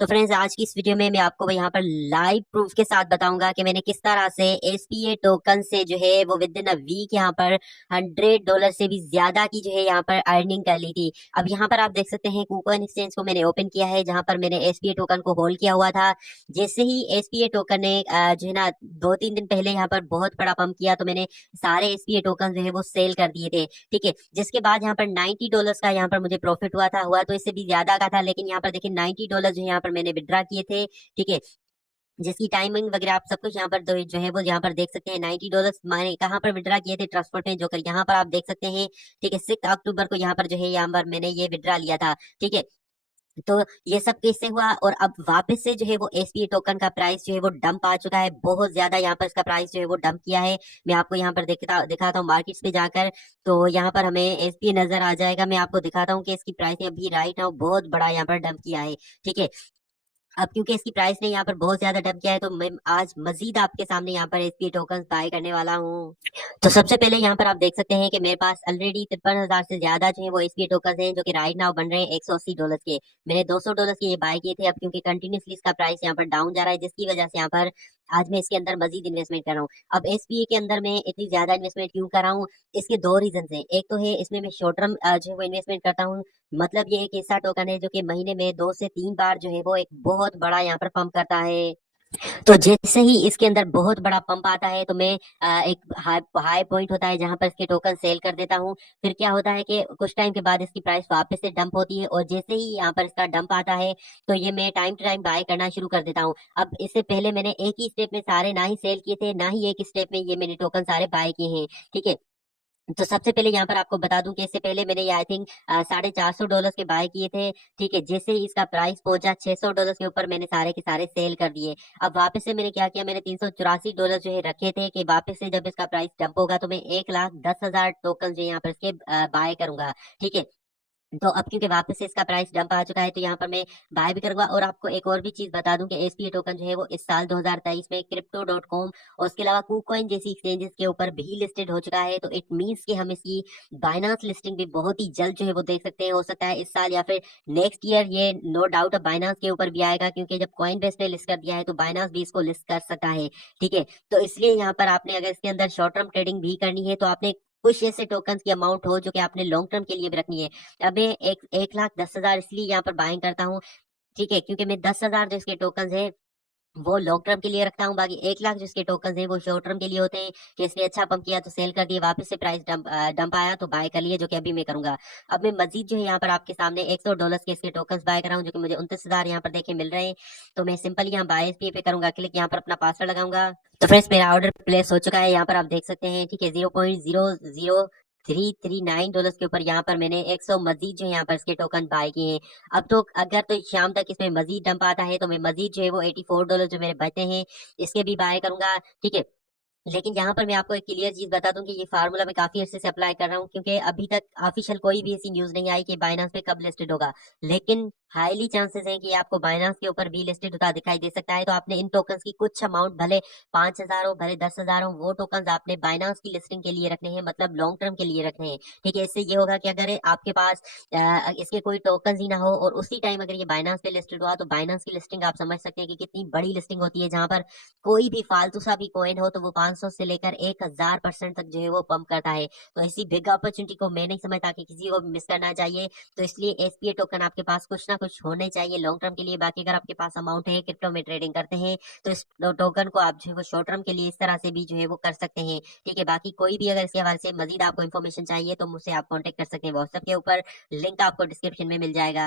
तो फ्रेंड्स, आज की इस वीडियो में मैं आपको यहाँ पर लाइव प्रूफ के साथ बताऊंगा कि मैंने किस तरह से एसपीए टोकन से जो है वो विद इन अ वीक यहाँ पर $100 से भी ज्यादा की जो है यहाँ पर अर्निंग कर ली थी। अब यहाँ पर आप देख सकते हैं कूकॉइन एक्सचेंज को मैंने ओपन किया है, जहां पर मैंने एसपीए टोकन को होल्ड किया हुआ था। जैसे ही एसपीए टोकन ने जो है ना 2-3 दिन पहले यहाँ पर बहुत बड़ा पंप किया, तो मैंने सारे एसपीए टोकन जो है वो सेल कर दिए थे। ठीक है, जिसके बाद यहाँ पर $90 का यहाँ पर मुझे प्रॉफिट हुआ तो इससे भी ज्यादा का था, लेकिन यहाँ पर देखिए $90 जो यहाँ पर मैंने विड्रा किए थे। ठीक है, जिसकी टाइमिंग वगैरह आप सब कुछ यहाँ पर जो है वो यहाँ पर देख सकते हैं। $90 मैंने कहाँ पर विड्रा किए थे, ट्रांसपोर्ट में, जो कर यहाँ पर आप देख सकते हैं। ठीक है, 6 अक्टूबर को यहाँ पर जो है यहाँ पर मैंने ये विड्रा लिया था। ठीक है, तो ये सब कैसे हुआ, और अब वापस से जो है वो एसपीए टोकन का प्राइस जो है वो डंप आ चुका है, बहुत ज्यादा यहाँ पर इसका प्राइस जो है वो डंप किया है। मैं आपको यहाँ पर दिखाता हूँ मार्केट्स पे जाकर, तो यहाँ पर हमें एसपीए नजर आ जाएगा। मैं आपको दिखाता हूँ कि इसकी प्राइस ने अभी राइट नाउ बहुत बड़ा यहाँ पर डंप किया है। ठीक है, अब क्योंकि इसकी प्राइस ने यहाँ पर बहुत ज्यादा डंप किया है, तो मैं आज मजीद आपके सामने यहाँ पर एसपीए टोकन बाय करने वाला हूँ। तो सबसे पहले यहाँ पर आप देख सकते हैं कि मेरे पास ऑलरेडी 53,000 से ज्यादा जो है वो एसपीए टोकन हैं, जो कि राइट नाउ बन रहे हैं $180 के। मैंने $200 के ये बाय किए थे। अब क्योंकि कंटिन्यूसली इसका प्राइस यहाँ पर डाउन जा रहा है, जिसकी वजह से यहाँ पर आज मैं इसके अंदर मजीद इन्वेस्टमेंट कर रहा हूँ। अब एसपीए के अंदर मैं इतनी ज्यादा इन्वेस्टमेंट क्यों कर रहा हूँ, इसके दो रीजन है। एक तो है इसमें मैं शॉर्ट टर्म जो है वो इन्वेस्टमेंट करता हूँ। मतलब ये एक ऐसा टोकन है जो कि महीने में 2 से 3 बार जो है वो एक बहुत बड़ा यहाँ पर पंप करता है। तो जैसे ही इसके अंदर बहुत बड़ा पंप आता है, तो मैं एक हाई हाई पॉइंट होता है जहां पर इसके टोकन सेल कर देता हूं। फिर क्या होता है कि कुछ टाइम के बाद इसकी प्राइस वापस से डंप होती है, और जैसे ही यहाँ पर इसका डंप आता है, तो ये मैं टाइम टू टाइम बाय करना शुरू कर देता हूँ। अब इससे पहले मैंने एक ही स्टेप में सारे ना ही सेल किए थे, ना ही एक स्टेप में ये मैंने टोकन सारे बाय किए हैं। ठीक है, तो सबसे पहले यहाँ पर आपको बता दूं कि इससे पहले मैंने ये आई थिंक $450 के बाय किए थे। ठीक है, जैसे ही इसका प्राइस पहुंचा $600 के ऊपर, मैंने सारे के सारे सेल कर दिए। अब वापस से मैंने क्या किया, मैंने $384 जो है रखे थे कि वापस से जब इसका प्राइस डंप होगा तो मैं 1,10,000 टोकन जो है यहाँ पर इसके बाय करूंगा। ठीक है, तो अब क्योंकि वापस से इसका प्राइस डंप आ चुका है, तो यहाँ पर मैं बाय भी करूंगा। और आपको एक और भी चीज बता दूं कि एसपीए टोकन जो है वो इस साल 2023 में Crypto.com और उसके अलावा KuCoin जैसी एक्सचेंजेस के ऊपर भी लिस्टेड हो चुका है। तो इट मींस कि हम इसकी बाइनांस लिस्टिंग भी बहुत ही जल्द जो है वो देख सकते हैं। हो सकता है इस साल या फिर नेक्स्ट ईयर ये नो डाउट अब बाइनांस के ऊपर भी आएगा, क्योंकि जब कॉइन बेस ने लिस्ट कर दिया है तो बाइनांस भी इसको लिस्ट कर सकता है। ठीक है, तो इसलिए यहाँ पर आपने अगर इसके अंदर शॉर्ट टर्म ट्रेडिंग भी करनी है, तो आपने कुछ ऐसे टोकन की अमाउंट हो जो कि आपने लॉन्ग टर्म के लिए भी रखनी है। अब मैं 1,10,000 इसलिए यहाँ पर बाइंग करता हूँ। ठीक है, क्योंकि मैं 10,000 जो इसके टोकन है वो लॉन्ग टर्म के लिए रखता हूँ, बाकी 1 लाख जो इसके टोकन है वो शॉर्ट टर्म के लिए होते हैं, कि इसने अच्छा पंप किया तो सेल कर दिए, वापस से प्राइस डंप आया तो बाय कर लिए, जो कि अभी मैं करूंगा। अब मैं मजीद जो है यहाँ पर आपके सामने $100 के इसके टोकन बाय कर रहा हूँ, जो कि मुझे 29,000 यहाँ पर देखे मिल रहे हैं। तो मैं सिंपल यहाँ बाय पे करूंगा क्लिक, यहाँ पर अपना पासवर्ड लगाऊंगा। तो फ्रेंड्स, मेरा ऑर्डर प्लेस हो चुका है, यहाँ पर आप देख सकते हैं। ठीक है, 0.00339 के ऊपर यहाँ पर मैंने 100 मजीद जो है यहाँ पर इसके टोकन बाय किए हैं। अब तो अगर तो शाम तक इसमें मजीद डंप आता है, तो मैं मजीद जो है वो $84 जो मेरे बचे हैं इसके भी बाय करूंगा। ठीक है, लेकिन यहाँ पर मैं आपको एक क्लियर चीज बता दूं कि ये फार्मूला मैं काफी अच्छे से अप्लाई कर रहा हूँ, क्योंकि अभी तक ऑफिशियल कोई भी ऐसी न्यूज नहीं आई कि बाइनांस पे कब लिस्टेड होगा। लेकिन हाईली चांसेस हैं कि आपको बाइनांस के ऊपर भी लिस्टेड होता दिखाई दे सकता है। तो आपने इन टोकन्स की कुछ अमाउंट, भले 5,000 हो भले 10,000 हो, वो टोकन्स आपने बाइनांस की लिस्टिंग के लिए रखने हैं, मतलब लॉन्ग टर्म के लिए रखने हैं। ठीक है, इससे ये होगा कि अगर आपके पास इसके कोई टोकन ही ना हो, और उसी टाइम अगर ये बाइनांस पे लिस्टेड हुआ, तो बाइनांस की लिस्टिंग आप समझ सकते हैं कि कितनी बड़ी लिस्टिंग होती है, जहां पर कोई भी फालतू सा भी कॉइन हो तो वो 500 से लेकर 1,000% तक जो है वो पंप करता है। तो ऐसी बिग अपॉर्चुनिटी को मैं नहीं समझता कि किसी को भी मिस करना चाहिए। तो इसलिए एसपीए टोकन आपके पास कुछ ना कुछ होने चाहिए लॉन्ग टर्म के लिए। बाकी अगर आपके पास अमाउंट है, क्रिप्टो में ट्रेडिंग करते हैं, तो इस टोकन को आप जो है वो शॉर्ट टर्म के लिए इस तरह से भी जो है वो कर सकते हैं। ठीक है, बाकी कोई भी अगर इसके हवाले से मजीद आपको इन्फॉर्मेशन चाहिए, तो मुझसे आप कॉन्टेक्ट कर सकते हैं व्हाट्सएप के ऊपर, लिंक आपको डिस्क्रिप्शन में मिल जाएगा।